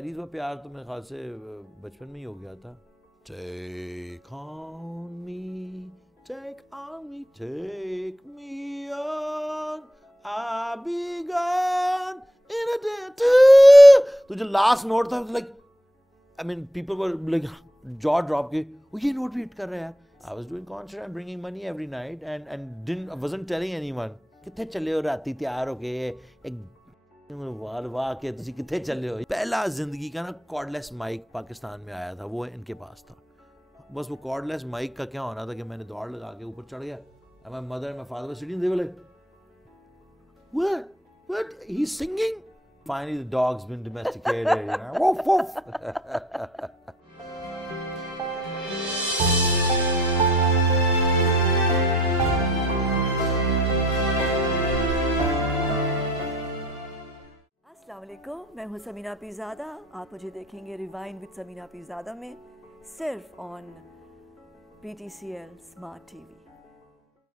शायरी व प्यार तो मेरे ख्याल से बचपन में ही हो गया था। Take on me, take on me, take me on, I'll be gone in a day or two। तो जो लास्ट नोट था, like, I mean, people were like jaw drop के, वो ये नोट भी हिट कर रहा है यार। I was doing concert and bringing money every night and wasn't telling anyone। कितने चले हो राती तैयार होके एक वाह के तुसी कितने चले हो। पहला जिंदगी का ना कॉर्डलेस माइक पाकिस्तान में आया था, वो इनके पास था। बस वो कॉर्डलेस माइक का क्या होना था कि मैंने दौड़ लगा के ऊपर चढ़ गया। And my mother and my father were sitting, they were like, what? He's singing? Finally, the dog's been domesticated. You know? Woof, woof. अस्सलाम वालेकुम, मैं हूँ समीना पीरज़ादा। आप मुझे देखेंगे रिवाइंड विद समीना पीरज़ादा में, सिर्फ ऑन PTCL स्मार्ट TV।